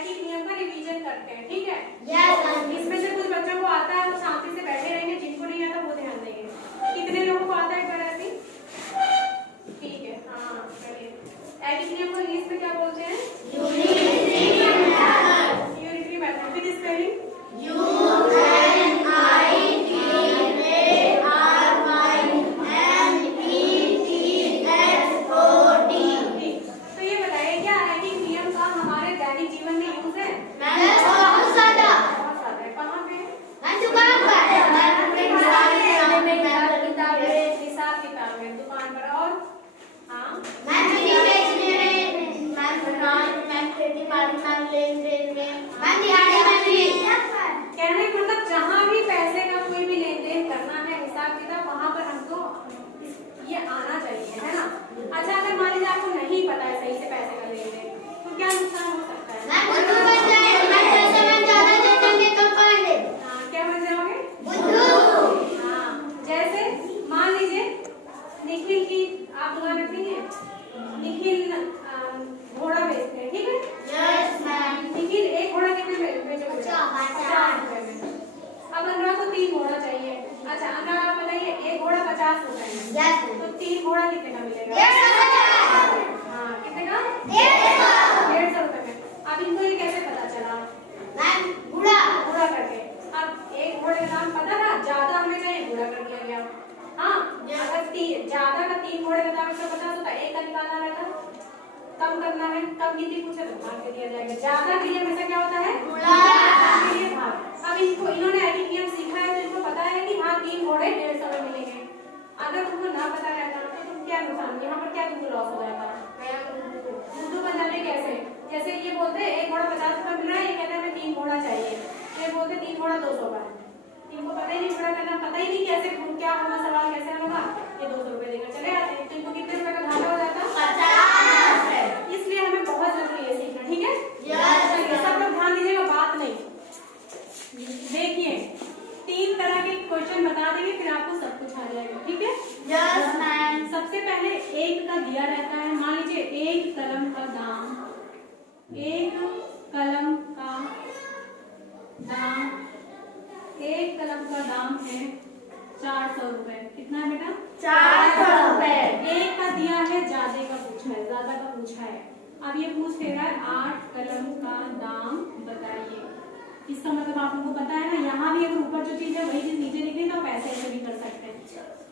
ऐटिक नियम का रिवीजन करते हैं, ठीक है? Yes, इसमें से कुछ बच्चों को आता है वो शांति से बैठे रहेंगे, जिनको नहीं आता वो ध्यान देंगे। कितने लोगों को आता है एक बार ऐसे? ठीक है, हाँ चलिए। ऐटिक नियम को इंग्लिश में क्या बोलते हैं? यूनिटरी मेथड विद स्पेलिंग कम करना है, कम गिनती पूछे तो भाग दे दिया जाएगा। ज्यादा के लिए हमेशा क्या होता है? भाग। अब इनको इन्होंने ऐटिक नियम सीखा है तो इनको पता है कि हाँ 3 घोड़े 150 में मिलेंगे। अगर तुमको ना पता रहता तो तुम क्या नुकसान, यहाँ पर क्या तुमको लॉस हो जाएगा? बुद्धू बन जाते कैसे? जैसे ये बोलते हैं 1 घोड़ा 50 रुपए मिल रहा है, ये कहते हैं हमें 3 घोड़ा चाहिए, ये बोलते 3 घोड़ा 200 का है। इनको पता ही नहीं घोड़ा करना, पता ही नहीं कैसे क्या होगा, सवाल कैसे होगा, ये 200 रुपए देकर चले आते हैं। तो इनको कितने रुपए का घाटा हो जाता है? इसलिए हमें बहुत जरूरी है सीखना, ठीक है? सब लोग ध्यान दीजिएगा, बात नहीं। देखिए 3 तरह के क्वेश्चन बता देंगे, फिर आपको सब कुछ आ जाएगा, ठीक है? Yes ma'am. सबसे पहले 1 का दिया रहता है, मान लीजिए 1 कलम का दाम, 1 कलम का दाम, 1 कलम का दाम है 400 रुपए। कितना है बेटा? 400 रुपए। 1 का दिया है, ज्यादा का पूछा है, ज्यादा का पूछा है। अब ये पूछ ले रहा है 8 कलम का दाम बताइए। इसका मतलब आप लोगों को पता है ना, यहाँ भी अगर ऊपर जो चीज है वही चीज नीचे लिख दें तो पैसे ऐसे भी कर सकते हैं।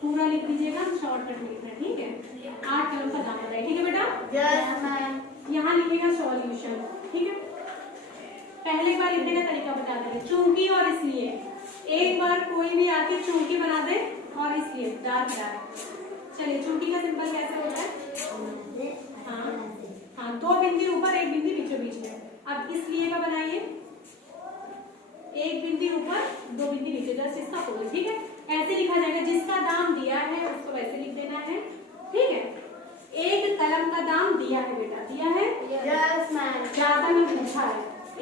पूरा लिख दीजिएगा, शॉर्टकट में लिखना है, ठीक है? 8 कलम का दाम बताइए, ठीक है बेटा? Yes ma'am. यहाँ लिखेगा सॉल्यूशन, ठीक है? पहले बार लिखने का तरीका बता देंगे, चूंकि और इसलिए। एक बार कोई भी आके चूंकि बना दे और इसलिए डार्क डार्क। चलिए चूंकि का सिंबल कैसे होता है? हाँ 2 बिंदी ऊपर 1 बिंदी बीचों बीच में। अब इसलिए का बनाइए, 1 बिंदी ऊपर 2 बिंदी नीचे, जस्ट इसका पोल, ठीक है? ऐसे लिखा जाएगा, जिसका दाम दिया है उसको वैसे लिख देना है, ठीक है? 1 कलम का दाम दिया है बेटा, दिया है? Yes ma'am. ज्यादा में पूछा है,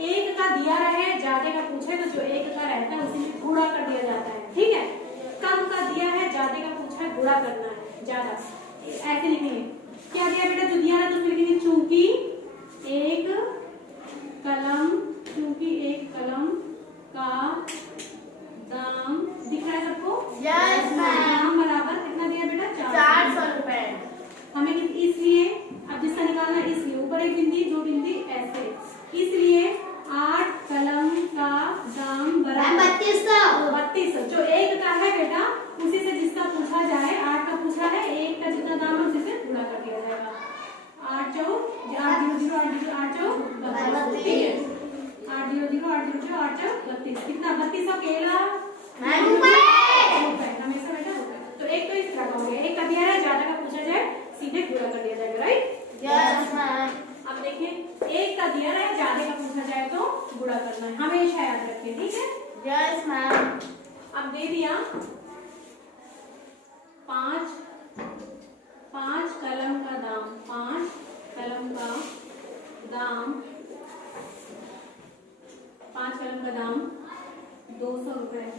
1 का दिया रहे, ज्यादा का पूछे तो जो 1 का रहता है उसी में गुणा कर दिया जाता है, ठीक है? कम का दिया है, ज्यादा का पूछा है, गुणा करना है ज्यादा। ऐसे लिखेंगे, क्या दिया बेटा? जो दिया है तो लिखेंगे चूंकि 1 कलम, चूंकि 1 कलम का दाम, दिख रहा है सबको? Yes ma'am. दाम बराबर कितना दिया बेटा? 400 रुपए। हमें इसलिए, अब जिसका निकालना है इसलिए, ऊपर 1 बिंदी 2 बिंदी ऐसे, इसलिए 8 कलम का दाम बराबर 3200। जो 1 का है बेटा उसी से जिसका पूछा जाए, 8 का पूछा है, 1 का जितना दाम है उसी से गुणा कर दिया जाएगा। 8 चौ 800 8 चौ 32, ठीक है? 800 800 8 चौ 32, कितना? 3200 केला हमेशा बेटा होगा। तो एक तो इस तरह का हो गया, 1 का दिया है, ज्यादा का पूछा जाए सीधे गुणा कर दिया जाएगा, राइट? Yes ma'am. अब देखिए 1 का दिया है, ज्यादा का पूछा जाए तो गुणा करना है, हमेशा याद रखिए, ठीक है? Yes ma'am. अब दे दिया 5 कलम का दाम, 5 कलम का दाम, 5 कलम का दाम 200 रुपए है,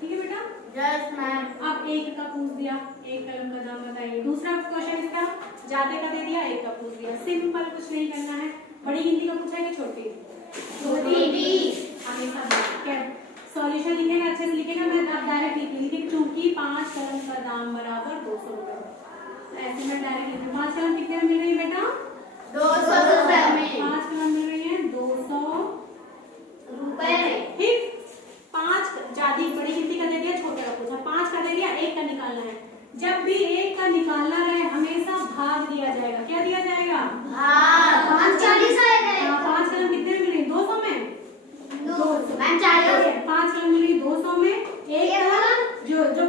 ठीक है बेटा? Yes ma'am. अब 1 का पूछ दिया, 1 कलम का दाम बताइए। दूसरा क्वेश्चन इसका ज्यादा का दे दिया, 1 का पूछ दिया। सिंपल, कुछ नहीं करना है। बड़ी गिनती का पूछा है कि छोटी? दीदी हमेशा क्या सॉल्यूशन लिखेगा, अच्छे से लिखेगा। मैं अब डायरेक्ट लिखी चूंकि 5 कलम का दाम बराबर 200 रुपए। ऐसे मैं डायरेक्ट लिखी 5 कलम कितने में मिल रही है बेटा? 200 रुपए में। 5 कलम मिल रही है 200 रुपए। ठीक। 5 ज्यादा बड़ी गिनती का दे दिया, छोटे का पूछा। 5 का दे दिया, 1 का निकालना है। जब भी 1 का निकालना रहे हमेशा भाग दिया जाएगा। क्या दिया जाएगा? भाग। 40 आएगा। 5 कलम कितने में मिल रही? 200 में। 200 मैम 40। 5 कलम मिली 200 में। 1 कलम जो जो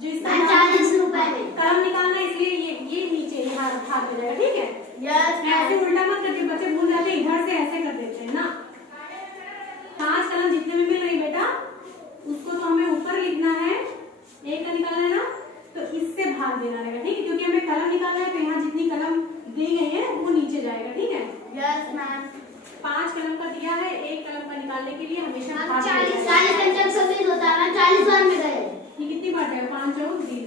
जो इसका 40 रुपए में कलम निकालना, इसलिए ये नीचे ये भाग हो जाएगा। ठीक है। यस ऐसे उल्टा मत करके बच्चे भूल जाते हैं, इधर से ऐसे कर देते हैं ना। 5 कलम जितने में मिल रही बेटा उसको तो हमें ऊपर लिखना है, 1 का निकालना है ना, तो इससे भाग देना रहेगा। ठीक है, क्योंकि हमें कलम निकालना है तो यहाँ जितनी कलम दी गई है वो नीचे जाएगा। ठीक है। Yes ma'am. 5 कलम का दिया है, 1 कलम का निकालने के लिए हमेशा 40 होता है ना, 40 बार में गए। ये कितनी बार जाएगा? 5 और 20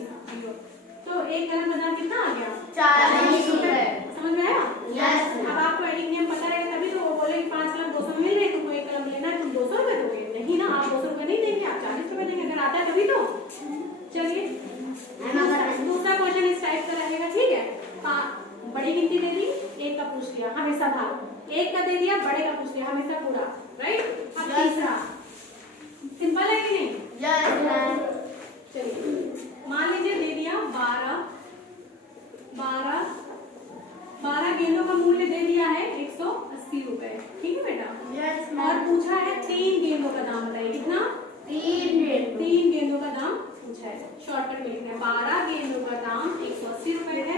तो 1 कलम का दाम कितना आ गया? 40 रुपए। समझ में आया? यस। अब आपको एक नियम पता रहेगा तभी तो वो बोले 5 कलम 200 में मिल रहे, तुमको 1 कलम लेना है, तुम 200 रुपए दोगे? नहीं ना, आप 200 रुपए नहीं देंगे, आप 40 रुपए देंगे। अगर आता है तभी तो। चलिए दूसरा क्वेश्चन इस टाइप का रहेगा। ठीक है। बड़ी गिनती दे दी, 1 का पूछ लिया, हमेशा भाग। 1 का दे दिया, बड़े का पूछ लिया, हमेशा पूरा। राइट। अब तीसरा सिंपल है कि नहीं? Yes ma'am. चलिए मान लीजिए दे दिया 12 गेंदों का मूल्य दे दिया है 180 रुपए। ठीक है बेटा। यस और मैम। पूछा है 3 गेंदों का दाम बताइए कितना? 3 गेंदों का दाम पूछा है। शॉर्टकट में लिखना है 12 गेंदों का दाम 180 रुपए है,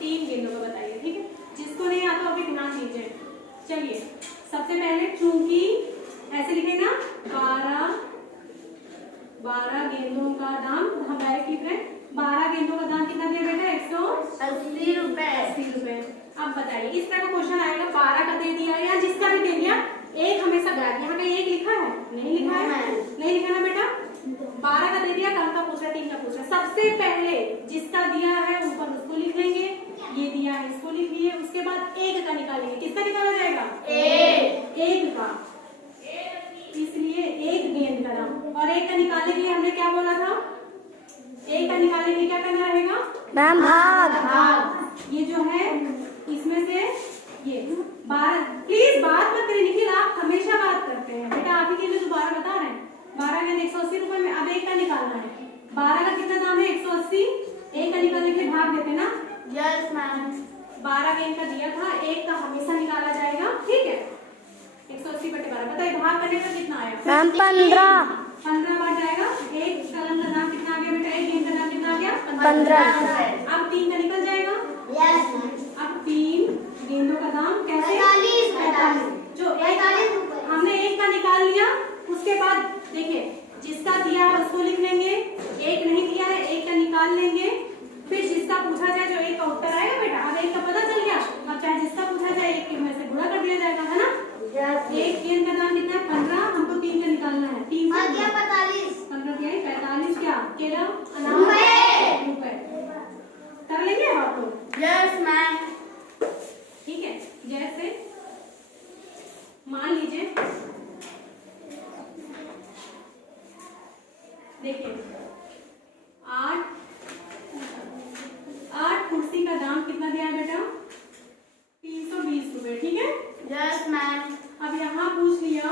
3 गेंदों का बताइए। ठीक है। जिसको नहीं आता अभी ध्यान दीजिए। चलिए सबसे पहले चूंकि ऐसे लिखेगा 12 गेंदों का दाम, हम डायरेक्ट लिख रहे हैं 12 गेंदों का दाम कितना दिया बेटा? 180 रुपए। 80 रुपए। अब बताइए इस तरह का क्वेश्चन आएगा, 12 का दे दिया या जिसका भी दे दिया, 1 हमेशा गायब। यहाँ कहीं 1 लिखा है? नहीं लिखा है। नहीं लिखा ना बेटा। 12 का दे दिया, कम का पूछ रहा, 3 का पूछ रहा। सबसे पहले जिसका दिया है ऊपर उसको लिख लेंगे, ये दिया है इसको लिख लिए, उसके बाद 1 का निकालेंगे। किसका निकाला जाएगा? 1 का। इसलिए 1 गेंद का दाम। और 1 का निकालने के लिए हमने क्या बोला था? 1 का निकालने के लिए क्या करना रहेगा मैम? भाग। ये जो है इसमें से ये 12, प्लीज बात मत करिए निखिल, आप हमेशा बात करते हैं बेटा। आप ही के लिए दोबारा बता रहे हैं। 12 गेंद 180 रुपए में। अब 1 का निकालना है। 12 का कितना दाम है? 180। 1 का निकालने के लिए भाग देते ना। Yes ma'am. 12 गेंद का दिया था, 1 का हमेशा निकाला जाएगा। ठीक है। 180 बटे 12 बताइए भाग करने का कितना आया? मैम 15 बार जाएगा। 1 कलम का दाम कितना आ गया बेटा? 1 गेंद का दाम कितना आ गया? 15। अब 3 का निकल जाएगा। यस। अब 3 गेंदों का दाम कैसे? 45। जो 45 हमने 1 का निकाल लिया, उसके बाद देखिए जिसका दिया है उसको लिख लेंगे, 1 नहीं दिया है 1 का निकाल लेंगे, फिर जिसका पूछा जाए जो 1 का उत्तर आएगा बेटा। अब 1 का पता चल गया, अब चाहे जिसका पूछा जाए 1 के में से गुणा कर दिया जाएगा, है ना। 1 गेंद का दाम कितना है? 15। हमको 3 का निकालना है। 3 से 45। 15 क्या है? 45 क्या केला रुपए। कर लेंगे आप लोग? Yes ma'am. ठीक है। जैसे मान लीजिए देखिए 8 कुर्सी का दाम कितना दिया है बेटा? 320 रुपए। ठीक है। Yes ma'am. अब यहाँ पूछ लिया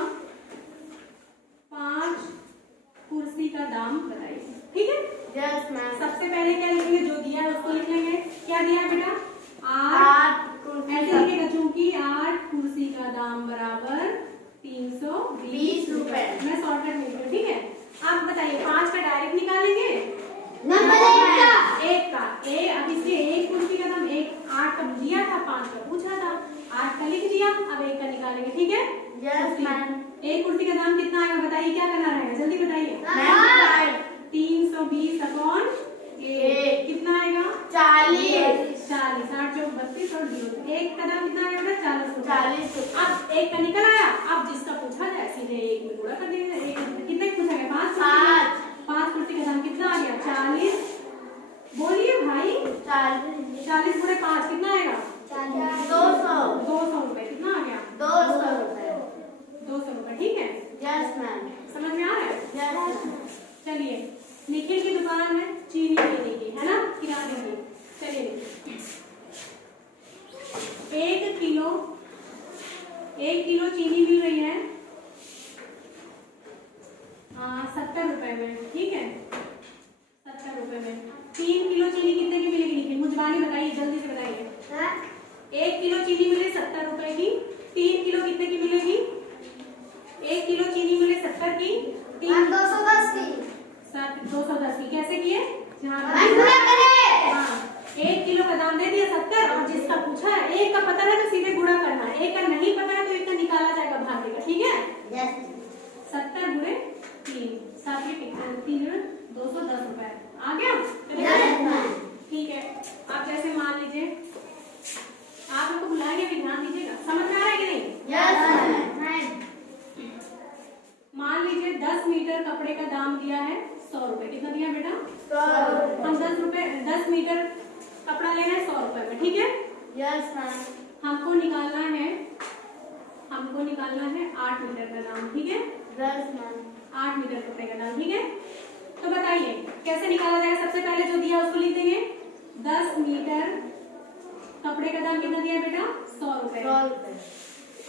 5 कुर्सी का दाम बताइए। ठीक है। Yes ma'am. सबसे पहले क्या लिखेंगे? जो दिया है उसको लिख लेंगे। क्या दिया है बेटा? 8 ऐसे लिखेगा चूंकि 8 कुर्सी का दाम बराबर 320 रुपए। मैं शॉर्टकट में लिखूं। ठीक है। आप बताइए 5 का डायरेक्ट निकालेंगे? नंबर 1 का। अब इसलिए 1 कुर्सी का दाम 8 का दिया था, 5 का पूछा था, 8 का लिख दिया। अब 1 का निकालेंगे। ठीक है। Yes ma'am. 1 कुर्सी का दाम कितना आएगा बताइए? क्या करना रहेगा जल्दी बताइए। 320 अपॉन 1 कितना आएगा? 40। 40। 8 चौक 32 और 0। 1 का दाम कितना आएगा बेटा? 40। अब 1 का निकल आया। अब जिसका पूछा जाए सीधे 1 में गुणा कर देंगे। 1 कितने पूछा गया? 5 कुर्सी का दाम कितना आ गया? 40। बोलिए भाई 40 गुणे 5 कितना आएगा? 200। 200 रुपए। कितना आ गया? 200 रुपए। 1 किलो चीनी मिल रही है 70 रुपए में, ठीक है 70 रुपए में। 3 किलो चीनी कितने की मिलेगी? लिखिए, मुझबानी बताइए, जल्दी से बताइए। 1 किलो चीनी मिले 70 रुपए की, 3 किलो कितने की मिलेगी? 1 किलो चीनी मिले 70 की, 210 की। 210 की कैसे किए? हाँ, 1 किलो का दाम दे दिया 70, और जिसका पूछा है 1 का पता है तो सीधे गुणा करना है, 1 का नहीं पता है तो 1 का निकाला जाएगा भागे का, ठीक है। 70 गुणे 3, 7 के 3 210 रुपए आ गया। ठीक है, आप जैसे मान लीजिए आप हमको बुलाएंगे, भी ध्यान दीजिएगा, समझ में आ रहा है कि नहीं? मान लीजिए 10 मीटर कपड़े का दाम दिया है 100 रुपए। कितना दिया बेटा? 100। हम 10 मीटर कपड़ा लेना है 100 रुपए में, ठीक है। Yes ma'am. हमको निकालना है 8 मीटर का दाम, ठीक है। Yes ma'am. 8 मीटर कपड़े का दाम, ठीक है। तो बताइए कैसे निकाला जाएगा? सबसे पहले जो दिया उसको लिख देंगे। 10 मीटर कपड़े का दाम कितना दिया है बेटा? 100 रुपए।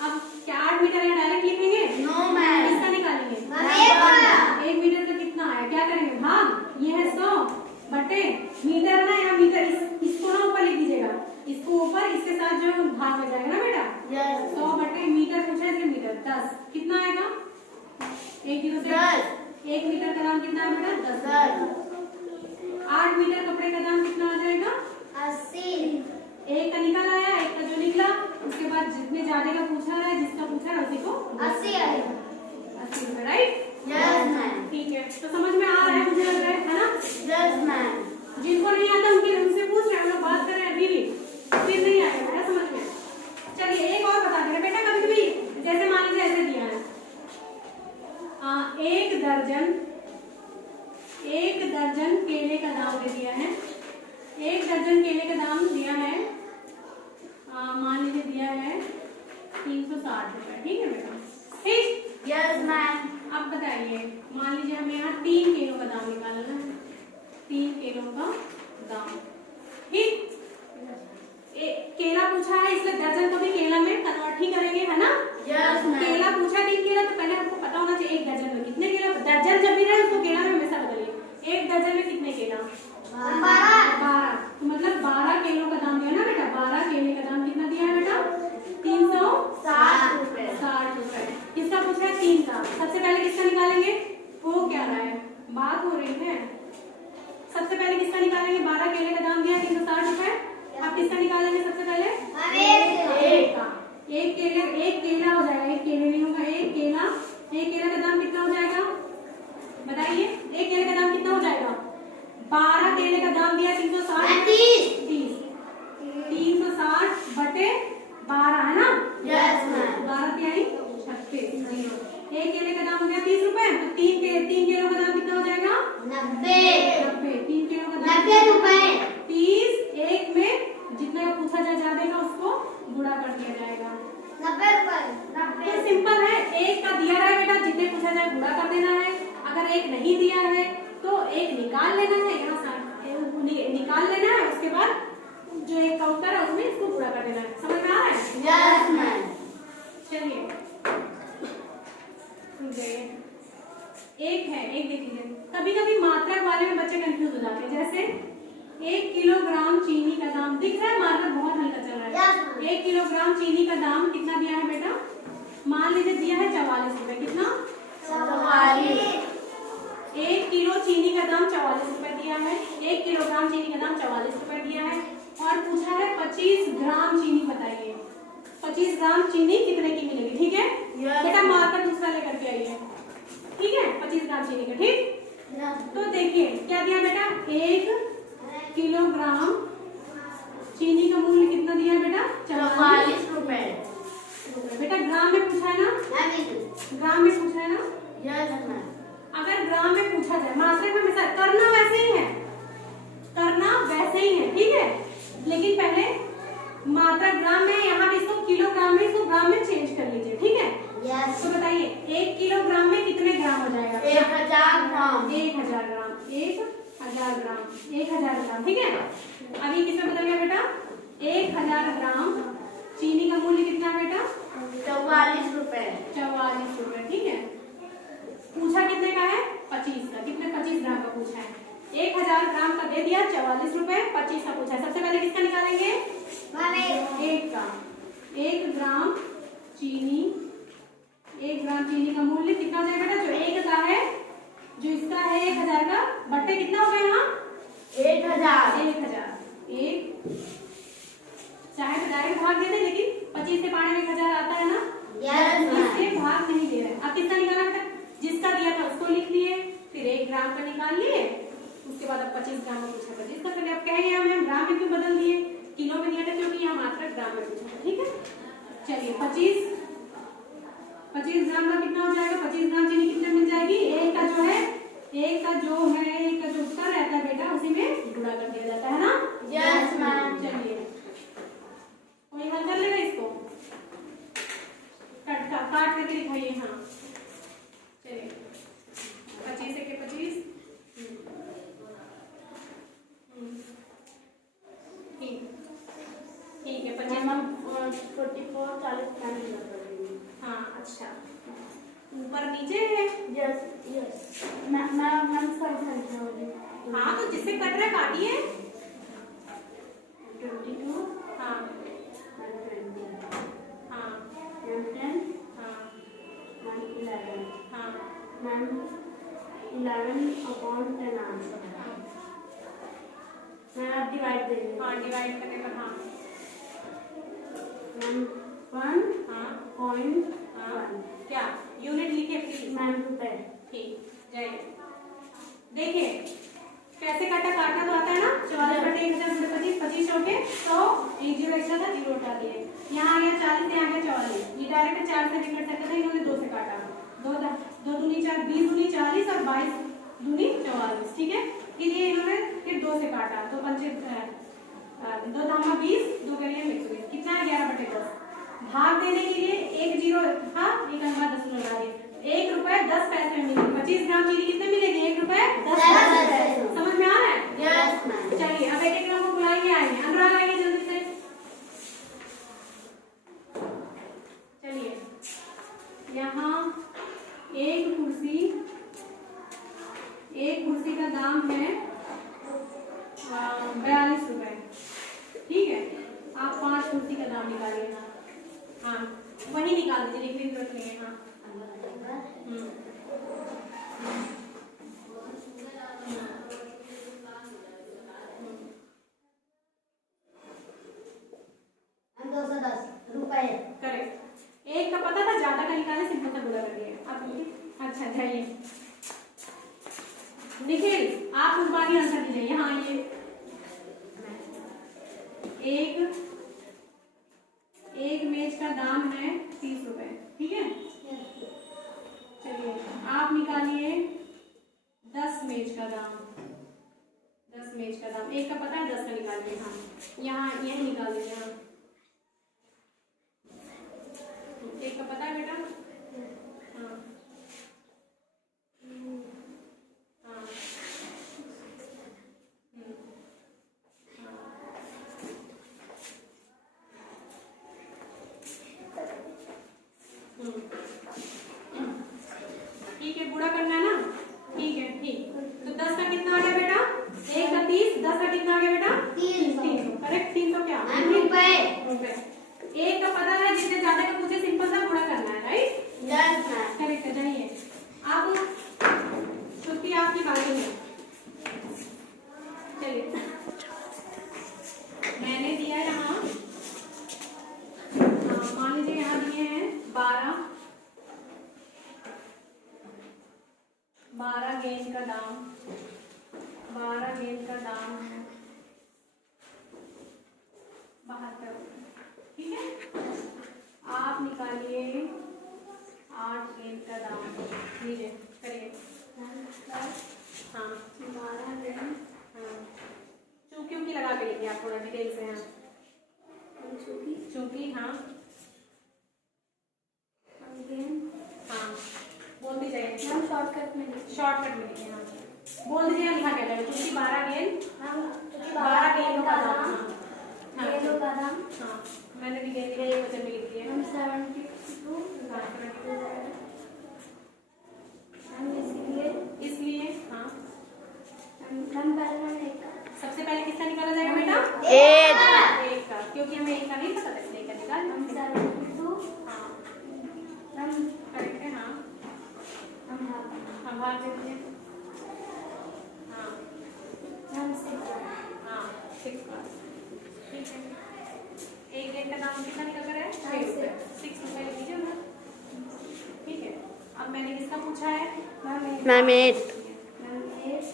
अब क्या 8 मीटर या डायरेक्ट लिखेंगे? No ma'am. किसका निकालेंगे? 1 मीटर का कितना आया? क्या करेंगे? भाग, ये है 100 बटे मीटर ना, यहाँ मीटर इसको ना ऊपर लिख दीजिएगा, इसको ऊपर, इसके साथ जो भाग में जाएगा ना बेटा। 100 बटे मीटर पूछा है, मीटर 10 कितना आएगा? 1 किलो से 1 मीटर का दाम कितना है बेटा? 10। 8 मीटर कपड़े का दाम कितना आ जाएगा? 80। 1 का निकल आया, 1 का जो निकला, उसके बाद जितने ज्यादा का पूछा है, जिसका पूछा है उसी को 80 आएगा। 80 रुपए, राइट? Yes ma'am. ठीक है, तो समझ में आ रहा है, मुझे लग रहा है ना? Yes ma'am. जिनको नहीं आता उनसे पूछ रहे हैं, हम लोग बात कर रहे हैं अभी भी, फिर नहीं आएगा बेटा समझ में। चलिए एक और बता दे रहे बेटा, कभी कभी जैसे मान लीजिए ऐसे दिया है 1 दर्जन केले का दाम दे दिया है। 1 दर्जन केले का दाम दिया है, मान लीजिए दिया है 360 रुपए, ठीक है बेटा, ठीक। Yes ma'am. अब बताइए, मान लीजिए हमें यहाँ 3 किलो का दाम निकालना है, 3 किलो का दाम, ठीक। केला पूछा है, इसलिए दर्जन को भी केला में कन्वर्ट ही करेंगे, है ना? Yes ma'am. केला पूछा 3 केला, तो पहले हमको पता होना चाहिए 1 दर्जन में कितने केला। दर्जन जब भी रहे उसको केला में हमेशा बदलिए। 1 दर्जन में कितने केला? 12। तो मतलब 12 किलो का दाम दिया ना बेटा। 12 केले का दाम कितना दिया है बेटा? 360 रुपए। 60 रुपए। किसका पूछा है? 3 का। सबसे पहले किसका निकालेंगे? हो क्या रहा है, बात हो रही है। सबसे पहले किसका निकालेंगे? 12 केले का दाम दिया 360 रुपए। अब किसका निकालेंगे सबसे पहले? 1 का। 1 केला हो जाएगा, 1 केले नहीं होगा, 1 केला का दाम कितना हो जाएगा बताइए? 1 केले का दाम कितना हो जाएगा? 12 केले का दाम दिया 360, 30। 360 बटे 12 है ना? Yes ma'am. 12 तिहाई 36। 1 केले का दाम हो गया 30 रुपए, तो 3 किलो का दाम कितना हो जाएगा? 90। 3 किलो का दाम 90 रुपए। 30, 1 में जितना पूछा जाए ज्यादा का उसको गुणा कर दिया जाएगा। 90 रुपए। तो सिंपल है, 1 का दिया है बेटा, जितने पूछा जाए गुणा कर देना है। अगर 1 नहीं दिया है तो 1 निकाल लेना है, यहाँ निकाल लेना है, उसके बाद जो एक काउंटर है उसमें इसको गुणा कर देना है। समझ में आ रहा है? Yes ma'am. चलिए एक देख लीजिए। कभी कभी मात्रक वाले में बच्चे कंफ्यूज हो जाते हैं। जैसे 1 किलोग्राम चीनी का दाम दिख रहा है, मात्रक बहुत हल्का चल रहा है। 1 किलोग्राम चीनी का दाम कितना दिया है बेटा? मान लीजिए दिया है 44 रुपए। कितना? 44। 1 किलो चीनी का दाम 44 रुपए दिया है। 1 किलोग्राम चीनी का दाम 44 रुपए दिया है, और पूछा है 25 ग्राम चीनी। बताइए 25 ग्राम चीनी कितने की मिलेगी? ठीक है बेटा, मार्कर दूसरा लेकर के आइए, ठीक है? 25 ग्राम चीनी का, ठीक। तो देखिए क्या दिया बेटा? 1 किलोग्राम चीनी का मूल्य कितना दिया है बेटा? 44 रुपए। बेटा ग्राम में पूछा है ना? ग्राम में पूछा है ना? Yes ma'am. अगर ग्राम में पूछा जाए, मात्रक में हमेशा करना वैसे ही है, ठीक है, लेकिन पहले मात्रक ग्राम में, यहाँ भी इसको किलोग्राम में, इसको ग्राम में चेंज कर लीजिए, ठीक है? यस। तो बताइए 1 किलोग्राम में कितने ग्राम हो जाएगा? 1000 ग्राम। 1000 ग्राम। 1000 ग्राम, 1000 ग्राम, ठीक है। अभी किसमें बदल गया बेटा? 1000 ग्राम चीनी का मूल्य कितना है बेटा? 44 1000 ग्राम का दे दिया 44 रुपए। 25 का पूछा है। सबसे पहले किसका निकालेंगे? एक का। 1 ग्राम चीनी, 1 ग्राम चीनी का मूल्य कितना हो जाएगा बेटा? जो 1 का है, जो इसका है 1000 का, बट्टे कितना हो गया यहाँ? 1000। 1000। एक, चाहे तो डायरेक्ट भाग दे दे, लेकिन 25 से पाने में 1000 आता है ना? इसके भाग नहीं दे रहे। अब किसका निकाला बेटा? जिसका दिया था उसको लिख लिए, फिर 1 ग्राम का निकाल लिए, उसके बाद अब 25 ग्राम का पूछा। 25 का फिर अब कहेंगे हम ग्राम में क्यों बदल दिए? किलो में दिया था क्योंकि यहाँ मात्र ग्राम में पूछा था। ठीक है, चलिए 25 ग्राम का कितना हो जाएगा? 25 ग्राम चीनी कितने मिल जाएगी? एक का जो उत्तर रहता है बेटा, उसी में गुणा कर दिया जाता है ना? Yes ma'am. चलिए कोई हल कर लेगा इसको? काट करके दिखाइए। हाँ चलिए 25 के 25। ठीक है 25 44 40 हाँ अच्छा, ऊपर नीचे है। यस मैम सब संख्या होगी। हाँ तो जिससे कट रहा है काटिए। 22 हाँ 120 हाँ 110 हाँ 111 हाँ मैम 11/10 आंसर। मैं आप डिवाइड दे रही हाँ डिवाइड करने पर। हाँ मैम 1 हाँ पॉइंट हाँ क्या यूनिट लिखे प्लीज? मैम रुपए। ठीक जाइए, देखिए कैसे काटा? काटना तो आता है ना? 44/1000 25 चौके 100, 1 जीरो एक्स्ट्रा था, 0 हटा दिए। यहाँ आ गया 40 से आ गया 44। ये डायरेक्ट 4 से भी कट सकता था, इन्होंने 2 से काटा। 2 दूनी 4, 20 दूनी 40 और 22 दूनी 44। ठीक है, फिर ये इन्होंने फिर 2 से काटा, तो 2 धामा 20, 2 करिए 120। कितना है? 11/10। भाग देने के लिए 1 जीरो था, एक अंक 10 लगा दिए। 1 रुपए 10 पैसे में मिलेगी। 25 ग्राम चीनी कितने मिलेगी? 1 रुपए 10 पैसे। समझ में आ रहा है? Yes ma'am. चलिए अब एक ग्राम को बुलाएंगे, आएंगे अनुराग, आइए जल्दी से। चलिए यहाँ एक कुर्सी का दाम है 42 रुपए। ठीक है, आप 5 कुर्सी का दाम निकालिए। हाँ वही निकाल दीजिए, लिखने की जरूरत नहीं है। हाँ हम 210 रुपए। करेक्ट। एक का पता था, ज्यादा का निकाले, सिंपल सा गुणा कर दिया। अब अच्छा जाइए निखिल, आप उस बाकी आंसर दीजिए। यहाँ ये एक मेज का दाम है 30 रुपए। ठीक है, चलिए आप निकालिए 10 मेज का दाम। 10 मेज का दाम, एक का पता है, 10 का निकालिए। हाँ यहाँ यही निकाल दीजिए। हाँ एक का पता है बेटा? हाँ हाँ ठीक है, गुणा करना है ना? ठीक है, ठीक। तो 10 का कितना आ गया बेटा? 1 का 30, 10 का कितना आ गया बेटा? 300। करेक्ट, 300 क्या? रुपए। एक का पता है, जितने ज्यादा का पूछे सिंपल सा गुणा करना है, राइट? Yes ma'am. करेक्ट है, जाइए। अब छुट्टी आपकी बाकी है। चलिए मैंने दिया यहाँ, मान लीजिए यहाँ दिए हैं 12 गेंद का दाम। 12 गेंद का दाम है 72। ठीक है, आप निकालिए 8 गेंद का दाम। लीजिए करिए। हाँ 12 गेंद। हाँ चूंकि लगा के लिखिए आप थोड़ा डिटेल से। हाँ चूंकि हाँ हाँ बोल दी जाएगी। शॉर्टकट में लिखिए। हाँ बोल दीजिए, लिखा क्या जाएगा? क्योंकि 12 गेंद 12 गेंद का दाम। हाँ गेंदों का दाम। हाँ मैंने भी गेंद का एक वचन में लिख दिया। हम 72। हम इसलिए इसलिए हाँ हम पहले अब मैंने किसका पूछा है? Ma'am 8 ma'am 1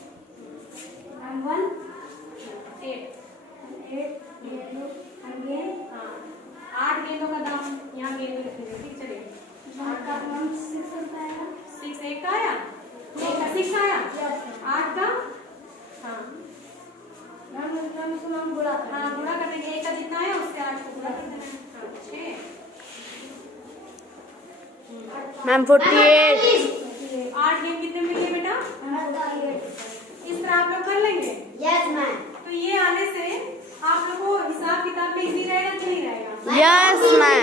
8। 8 अगेन हाँ 8 गेंदों का दाम यहाँ गेंद लिखेंगे। ठीक चलिए। 6 होता है 6 एक का आया, एक का 6 आया, 8 का हाँ मैम इसको नाम बुला हाँ गुणा कर देंगे। एक का जितना आया उससे 8 को गुणा कर देना है। हाँ 6। मैम 48 8 गेंद कितने मिली है बेटा? इस तरह आप लोग कर लेंगे। यस मैम तो ये आने से आप लोगों को हिसाब किताब में इजी रहेगा कि नहीं रहेगा? Yes ma'am